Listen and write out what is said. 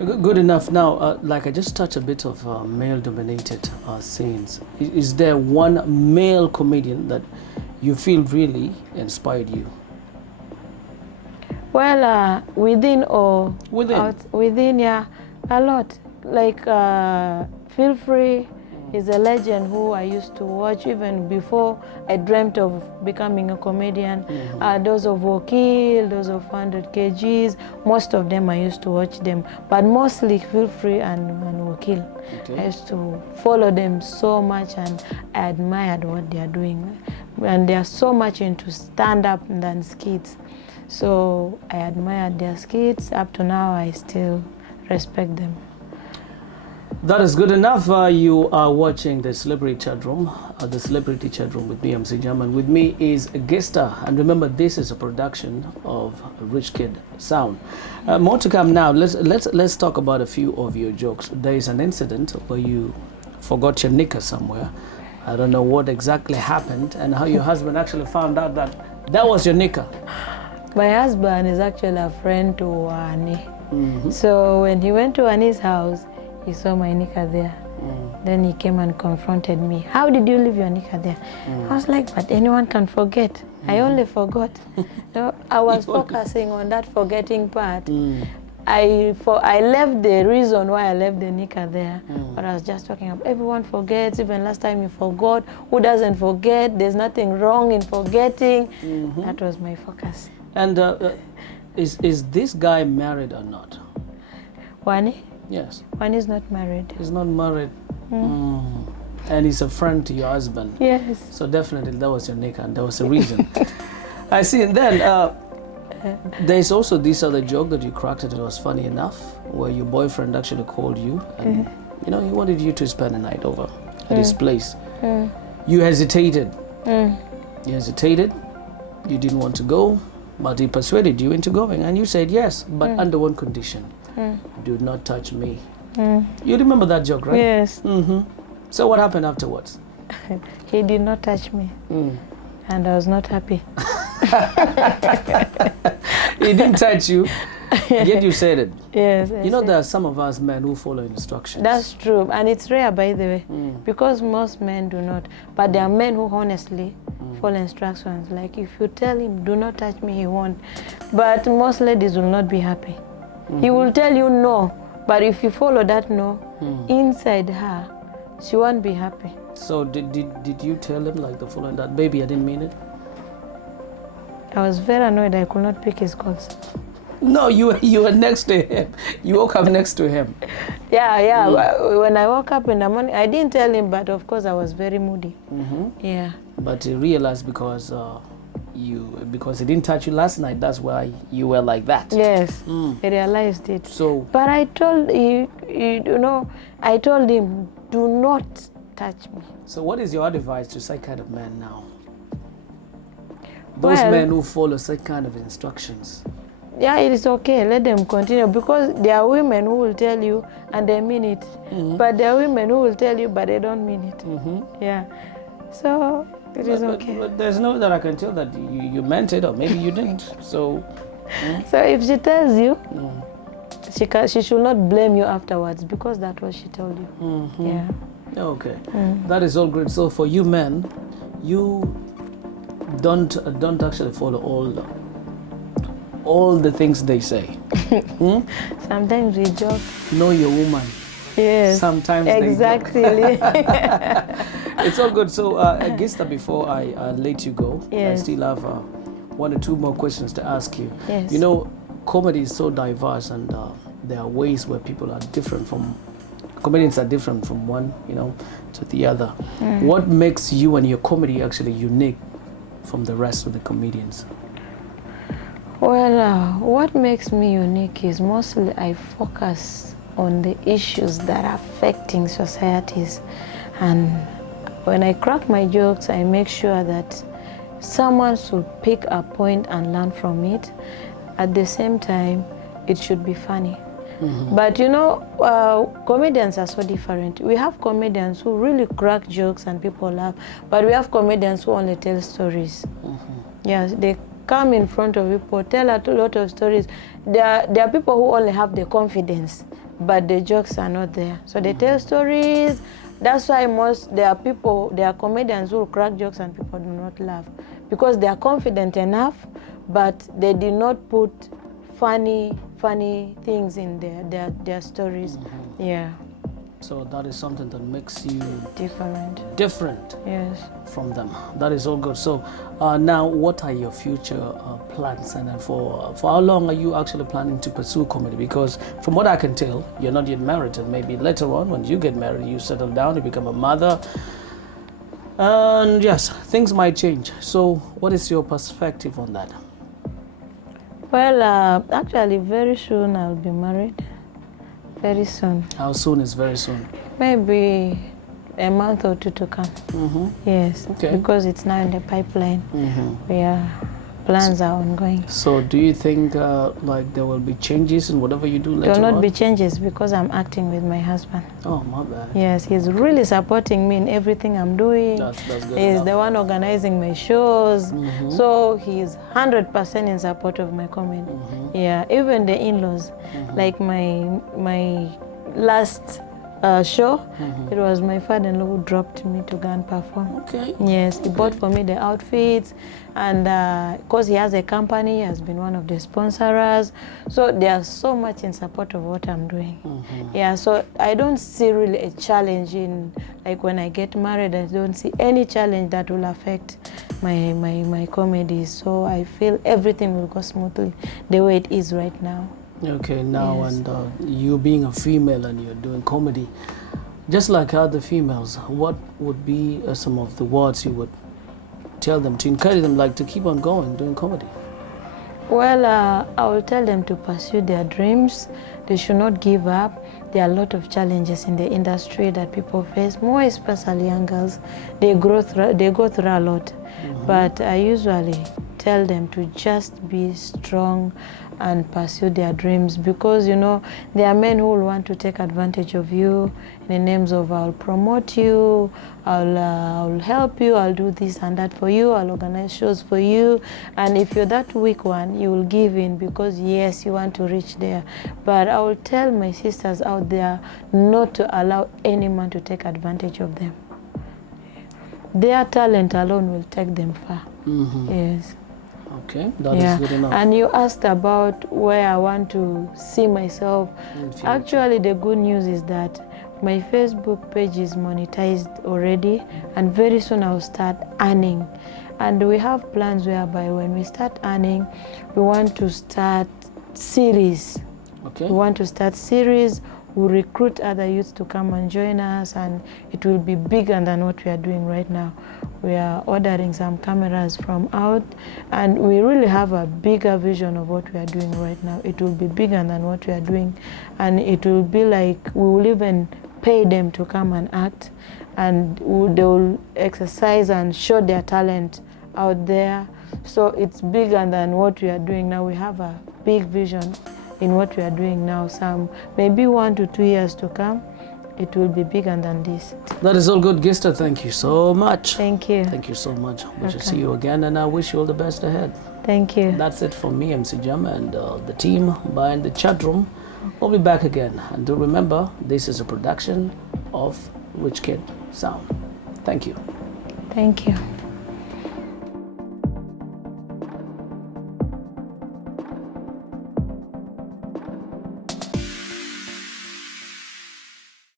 Good enough. Now, like I just touched a bit of male-dominated scenes. Is there one male comedian that you feel really inspired you? Well, within or Within. out, within, yeah, a lot. Like Feel Free is a legend who I used to watch even before I dreamt of becoming a comedian. Those of Wakil, those of 100 kgs, most of them I used to watch them, but mostly Feel Free and Wakil. Okay. I used to follow them so much and I admired what they are doing. And they are so much into stand-up than skits. So I admired their skits. Up to now, I still respect them. That is good enough. You are watching the Celebrity Chat Room, with me, MC Jam, and with me is Gista. And remember, this is a production of Rich Kid Sound. More to come now. Let's talk about a few of your jokes. There is an incident where you forgot your knicker somewhere. I don't know what exactly happened and how your husband actually found out that was your knicker. My husband is actually a friend to Ani. So when he went to Ani's house, he saw my knicker there. Then he came and confronted me. How did you leave your knicker there? I was like, but anyone can forget. I only forgot. No, I was focusing on that forgetting part. I left the reason why I left the knicker there, but I was just talking about everyone forgets. Even last time you forgot. Who doesn't forget? There's nothing wrong in forgetting. That was my focus. And is this guy married or not? Wani? Yes. Wani is not married. He's not married. And he's a friend to your husband. Yes. So definitely that was your knicker and there was a reason. I see. And then there's also this other joke that you cracked and it was funny enough, where your boyfriend actually called you and he wanted you to spend the night over at his place. You hesitated. You hesitated. You didn't want to go, but he persuaded you into going and you said yes, but under one condition. Do not touch me. You remember that joke, right? Yes. So what happened afterwards? He did not touch me. And I was not happy. He didn't touch you, yet you said it. Yes. You know, there are some of us men who follow instructions. That's true. And it's rare, by the way, because most men do not. But there are men who honestly follow instructions. Like if you tell him, do not touch me, he won't. But most ladies will not be happy. He will tell you no, but if you follow that no, inside her, she won't be happy. So did you tell him like the following, that baby, I didn't mean it? I was very annoyed I could not pick his calls. No, you were next to him. You woke up next to him. Yeah. When I woke up in the morning, I didn't tell him, but of course I was very moody. Yeah. But he realized because he didn't touch you last night, that's why you were like that. Yes, he realized it. So, but I told I told him, do not touch me. So what is your advice to such kind of men now? Those men who follow such kind of instructions. Yeah, it is okay. Let them continue, because there are women who will tell you and they mean it. But there are women who will tell you but they don't mean it. Yeah. So it is okay. But there's no way that I can tell that you meant it or maybe you didn't. So if she tells you, she should not blame you afterwards, because that's what she told you. Yeah. Okay. That is all great. So for you men, you don't actually follow all the things they say. Sometimes we joke. Know your woman. Yes. Sometimes exactly. They joke. It's all good. So, Gista, before I let you go, yes. I still have one or two more questions to ask you. Yes. You know, comedy is so diverse, and there are ways where people are different from. Comedians are different from one, to the other. What makes you and your comedy actually unique from the rest of the comedians? Well, what makes me unique is mostly I focus on the issues that are affecting societies. And when I crack my jokes, I make sure that someone should pick a point and learn from it. At the same time, it should be funny. But comedians are so different. We have comedians who really crack jokes and people laugh, but we have comedians who only tell stories. Yes, they come in front of people, tell a lot of stories. There are people who only have the confidence, but the jokes are not there. So they tell stories. That's why there are comedians who will crack jokes and people do not laugh, because they are confident enough, but they did not put funny things in their stories. Yeah. So that is something that makes you different. Yes. From them. That is all good. So now, what are your future plans, and then for how long are you actually planning to pursue comedy? Because from what I can tell, you're not yet married, and maybe later on, when you get married, you settle down, you become a mother, and yes, things might change. So what is your perspective on that? Well, actually, very soon I'll be married. Very soon. How soon is very soon? Maybe a month or two to come. Yes. Okay. Because it's now in the pipeline. Plans are ongoing. So do you think like there will be changes in whatever you do later on? There will not be changes because I'm acting with my husband. Oh, my bad. Yes, he's really supporting me in everything I'm doing. That's good. He's the one organizing my shows. So he's 100% in support of my comedy. Yeah, even the in-laws. Like my last show, it was my father-in-law who dropped me to go and perform. Okay. Yes, he bought for me the outfits, and because he has a company, he has been one of the sponsors. So they are so much in support of what I'm doing. Yeah, so I don't see really a challenge in, like when I get married, I don't see any challenge that will affect my comedy. So I feel everything will go smoothly the way it is right now. Okay, now, Yes. and you being a female and you're doing comedy, just like other females, what would be some of the words you would tell them to encourage them, like to keep on going, doing comedy? Well, I will tell them to pursue their dreams. They should not give up. There are a lot of challenges in the industry that people face, more especially young girls. They go through a lot. But I usually tell them to just be strong and pursue their dreams, because you know there are men who will want to take advantage of you in the names of I'll promote you, I'll help you, I'll do this and that for you, I'll organize shows for you, and if you're that weak one, you will give in because yes, you want to reach there. But I will tell my sisters out there not to allow any man to take advantage of them. Their talent alone will take them far. Yes. Okay, that is good enough. And you asked about where I want to see myself. Actually, the good news is that my Facebook page is monetized already, and very soon I'll start earning. And we have plans whereby when we start earning, we want to start series. Okay. We want to start series. We'll recruit other youths to come and join us, and it will be bigger than what we are doing right now. We are ordering some cameras from out, and we really have a bigger vision of what we are doing right now. It will be bigger than what we are doing, and it will be like we will even pay them to come and act, and they will exercise and show their talent out there. So it's bigger than what we are doing now. We have a big vision in what we are doing now. Some maybe 1 to 2 years to come, it will be bigger than this. That is all good, Gista. Thank you so much. Thank you. Thank you so much. We shall see you again, and I wish you all the best ahead. Thank you. That's it from me, MC Jam, and the team behind the chat room. We'll be back again. And do remember, this is a production of Rich Kid Sound. Thank you. Thank you.